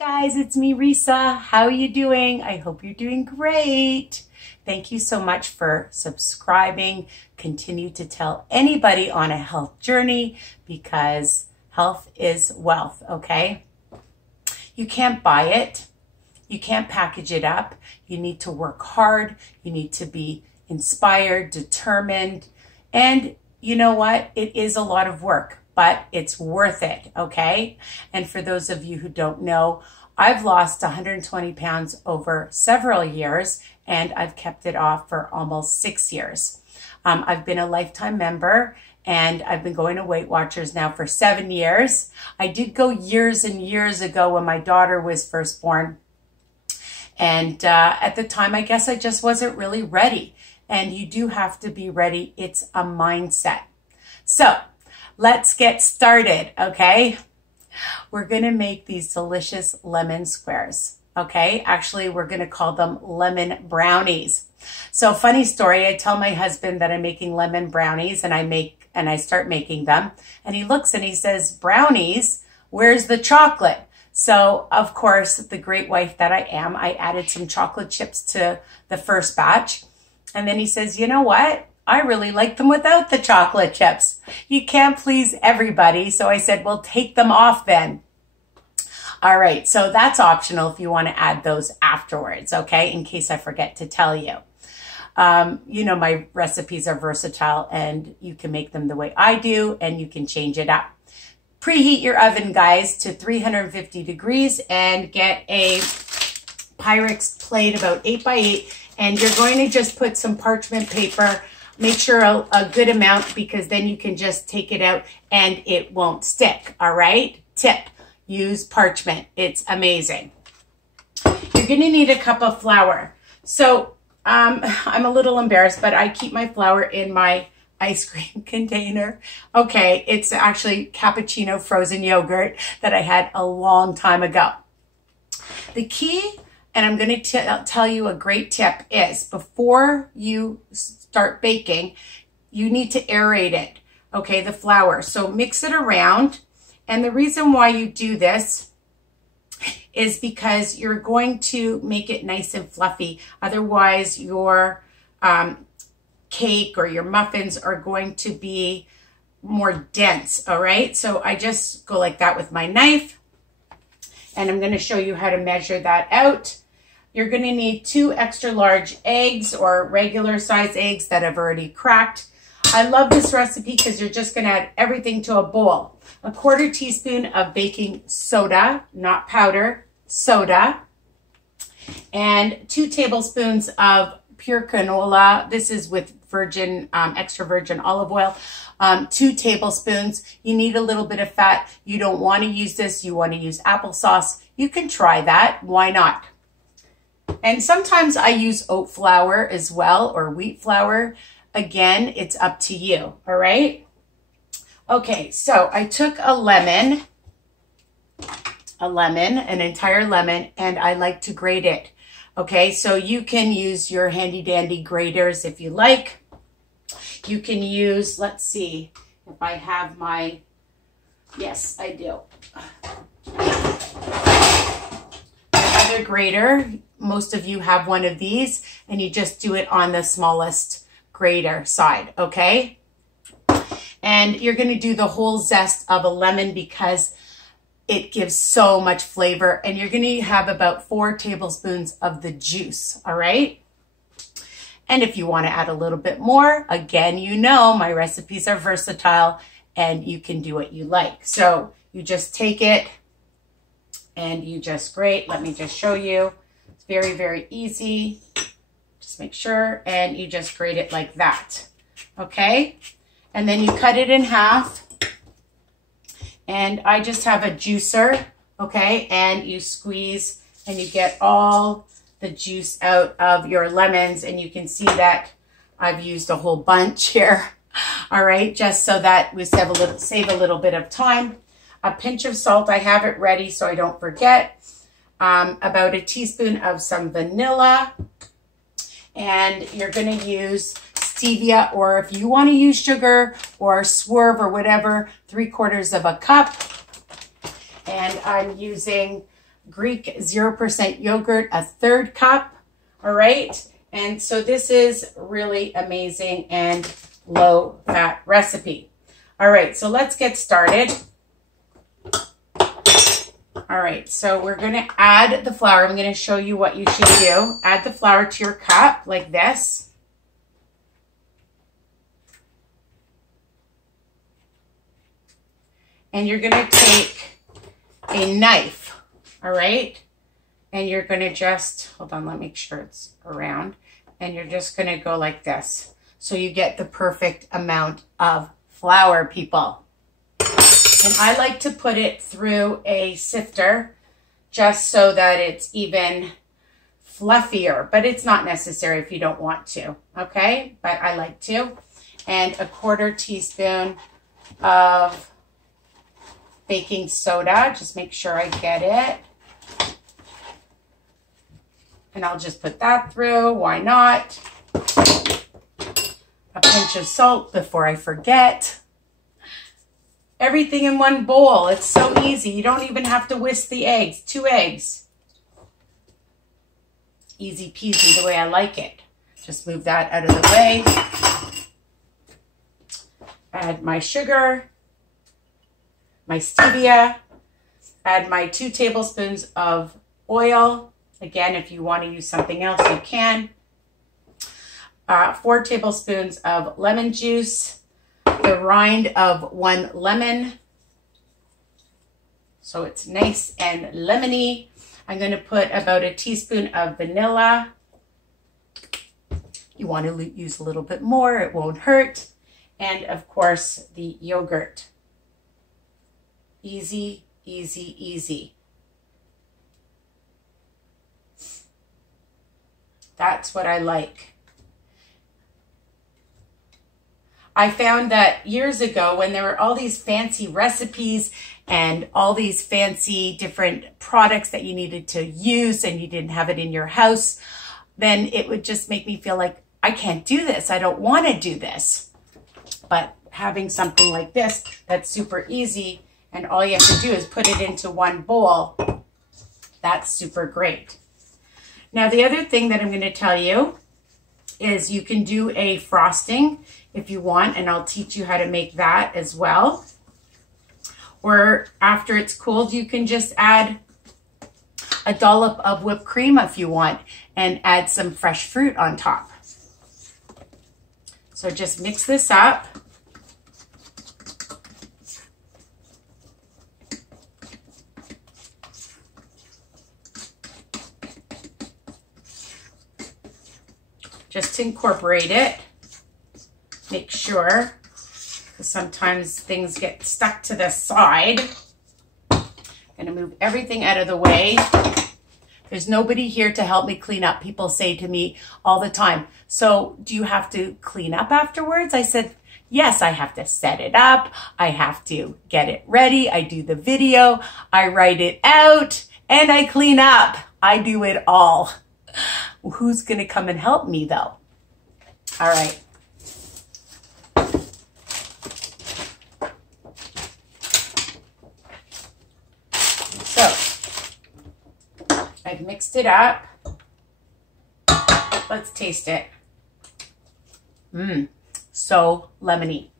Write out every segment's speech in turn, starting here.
Guys, it's me, Risa. How are you doing? I hope you're doing great. Thank you so much for subscribing. Continue to tell anybody on a health journey because health is wealth, okay? You can't buy it. You can't package it up. You need to work hard. You need to be inspired, determined, and you know what? It is a lot of work, but it's worth it, okay? And for those of you who don't know, I've lost 120 pounds over several years, and I've kept it off for almost 6 years. I've been a lifetime member, and I've been going to Weight Watchers now for 7 years. I did go years and years ago when my daughter was first born. And at the time, I guess I just wasn't really ready. And you do have to be ready. It's a mindset. So let's get started, okay? We're going to make these delicious lemon squares, okay? Actually, we're going to call them lemon brownies. So funny story, I tell my husband that I'm making lemon brownies and I start making them. And he looks and he says, brownies, where's the chocolate? So of course, the great wife that I am, I added some chocolate chips to the first batch. And then he says, you know what? I really like them without the chocolate chips. You can't please everybody. So I said, well, take them off then. All right. So that's optional if you want to add those afterwards. Okay. In case I forget to tell you. You know, my recipes are versatile and you can make them the way I do and you can change it up. Preheat your oven, guys, to 350 degrees and get a PYREX plate about 8 by 8. And you're going to just put some parchment paper. Make sure a good amount because then you can just take it out and it won't stick. All right. Tip, use parchment. It's amazing. You're going to need a cup of flour. So I'm a little embarrassed, but I keep my flour in my ice cream container. Okay, it's actually cappuccino frozen yogurt that I had a long time ago. The key, and I'm going to tell you a great tip, is before you start baking, you need to aerate it, okay, the flour. So mix it around. And the reason why you do this is because you're going to make it nice and fluffy. Otherwise, your cake or your muffins are going to be more dense, all right? So I just go like that with my knife, and I'm going to show you how to measure that out. You're going to need 2 extra large eggs or regular size eggs that I've already cracked. I love this recipe because you're just going to add everything to a bowl. A 1/4 teaspoon of baking soda, not powder, soda, and 2 tablespoons of pure canola. This is with virgin, extra virgin olive oil. 2 tablespoons. You need a little bit of fat. You don't want to use this. You want to use applesauce. You can try that. Why not? And sometimes I use oat flour as well, or wheat flour. Again, it's up to you. All right. Okay. So I took a lemon, an entire lemon, and I like to grate it. Okay, so you can use your handy dandy graters if you like. You can use, let's see if I have my, yes, I do. Another grater, most of you have one of these, and you just do it on the smallest grater side, okay? And you're going to do the whole zest of a lemon because it gives so much flavor, and you're going to have about 4 tablespoons of the juice, all right? And if you want to add a little bit more, again, you know, my recipes are versatile and you can do what you like. So you just take it and you just grate. Let me just show you. It's very, very easy. Just make sure, and you just grate it like that, okay? And then you cut it in half. And I just have a juicer, okay? And you squeeze and you get all the juice out of your lemons. And you can see that I've used a whole bunch here. All right, just so that we save a little bit of time. A pinch of salt, I have it ready so I don't forget. About a teaspoon of some vanilla. And you're gonna use stevia, or if you want to use sugar or swerve or whatever, 3/4 of a cup. And I'm using Greek 0% yogurt, a 1/3 cup. All right. And so this is really amazing and low fat recipe. All right. So let's get started. All right. So we're going to add the flour. I'm going to show you what you should do. Add the flour to your cup like this. And you're going to take a knife, all right? And you're going to just, hold on, let me make sure it's around. And you're just going to go like this. So you get the perfect amount of flour, people. And I like to put it through a sifter just so that it's even fluffier. But it's not necessary if you don't want to, okay? But I like to. And a 1/4 teaspoon of baking soda, just make sure I get it. And I'll just put that through, why not? A pinch of salt before I forget. Everything in one bowl, it's so easy. You don't even have to whisk the eggs, 2 eggs. Easy peasy, the way I like it. Just move that out of the way. Add my sugar. My stevia, add my 2 tablespoons of oil. Again, if you want to use something else, you can. 4 tablespoons of lemon juice, the rind of 1 lemon. So it's nice and lemony. I'm going to put about a teaspoon of vanilla. You want to use a little bit more, it won't hurt. And of course, the yogurt. Easy, easy, easy. That's what I like. I found that years ago when there were all these fancy recipes and all these fancy different products that you needed to use and you didn't have it in your house, then it would just make me feel like, I can't do this. I don't want to do this. But having something like this that's super easy, and all you have to do is put it into one bowl. That's super great. Now, the other thing that I'm going to tell you is you can do a frosting if you want, and I'll teach you how to make that as well. Or after it's cooled, you can just add a dollop of whipped cream if you want and add some fresh fruit on top. So just mix this up. Just to incorporate it, make sure, because sometimes things get stuck to the side. I'm gonna move everything out of the way. There's nobody here to help me clean up. People say to me all the time, so do you have to clean up afterwards? I said, yes, I have to set it up. I have to get it ready. I do the video, I write it out, and I clean up. I do it all. Who's going to come and help me, though? All right. So, I've mixed it up. Let's taste it. So lemony.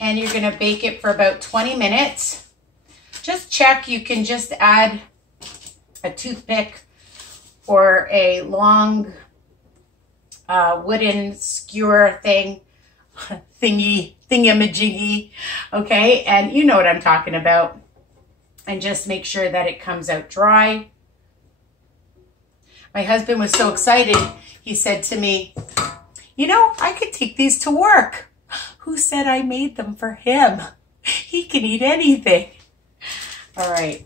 And you're going to bake it for about 20 minutes. Just check, you can just add a toothpick or a long wooden skewer thingamajiggy, okay? And you know what I'm talking about. And just make sure that it comes out dry. My husband was so excited, he said to me, you know, I could take these to work. Who said I made them for him? He can eat anything. All right.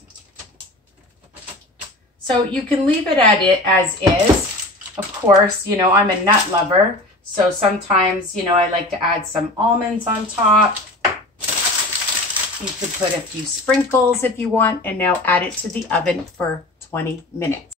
So you can leave it at it as is. Of course, you know, I'm a nut lover. So sometimes, you know, I like to add some almonds on top. You could put a few sprinkles if you want, and now add it to the oven for 20 minutes.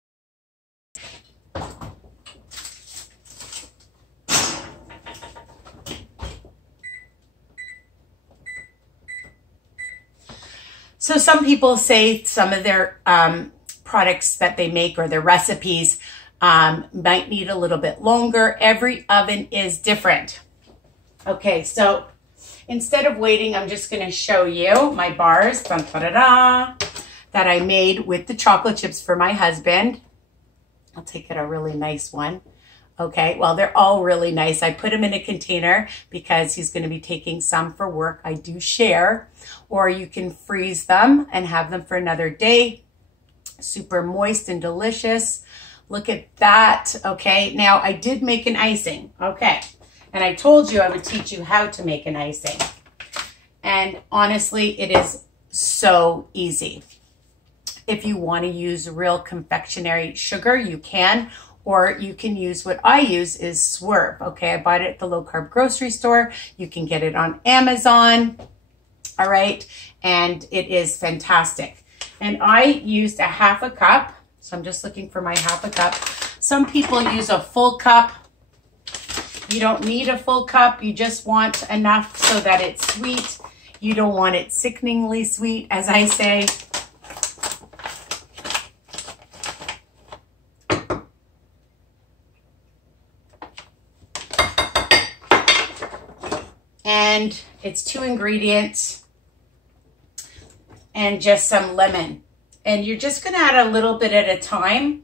So some people say some of their products that they make or their recipes might need a little bit longer. Every oven is different. Okay, so instead of waiting, I'm just going to show you my bars dun, da, da, da, that I made with the chocolate chips for my husband. I'll take it a really nice one. Okay, well, they're all really nice. I put them in a container because he's going to be taking some for work. I do share, or you can freeze them and have them for another day. Super moist and delicious. Look at that. Okay, now I did make an icing. Okay, and I told you I would teach you how to make an icing. And honestly, it is so easy. If you want to use real confectionery sugar, you can. Or you can use what I use is Swerve. Okay, I bought it at the low carb grocery store. You can get it on Amazon. All right, and it is fantastic. And I used a half a cup. So I'm just looking for my half a cup. Some people use a full cup. You don't need a full cup. You just want enough so that it's sweet. You don't want it sickeningly sweet, as I say. And it's 2 ingredients and just some lemon. And you're just going to add a little bit at a time.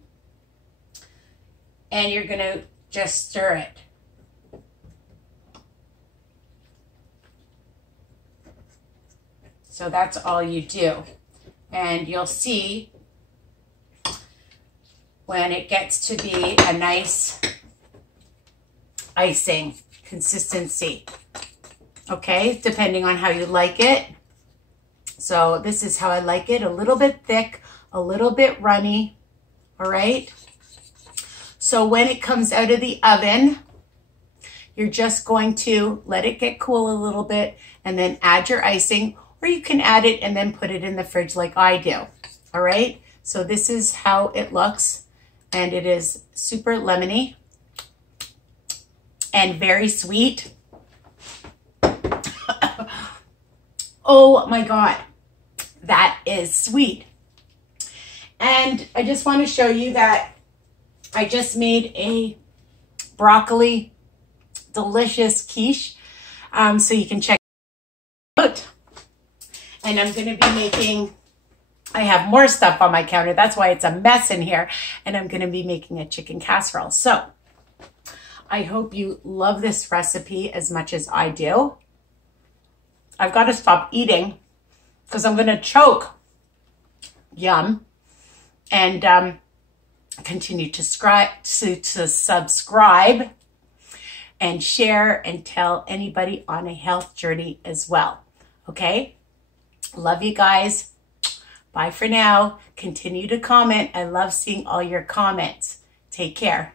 And you're going to just stir it. So that's all you do. And you'll see when it gets to be a nice icing consistency. Okay, depending on how you like it. So this is how I like it, a little bit thick, a little bit runny, all right? So when it comes out of the oven, you're just going to let it get cool a little bit and then add your icing, or you can add it and then put it in the fridge like I do, all right? So this is how it looks, and it is super lemony and very sweet. Oh my God, that is sweet. And I just want to show you that I just made a broccoli delicious quiche. So you can check it out. And I'm going to be making, I have more stuff on my counter. That's why it's a mess in here. And I'm going to be making a chicken casserole. So I hope you love this recipe as much as I do. I've got to stop eating because I'm going to choke. Yum. And continue to subscribe and share and tell anybody on a health journey as well. Okay? Love you guys. Bye for now. Continue to comment. I love seeing all your comments. Take care.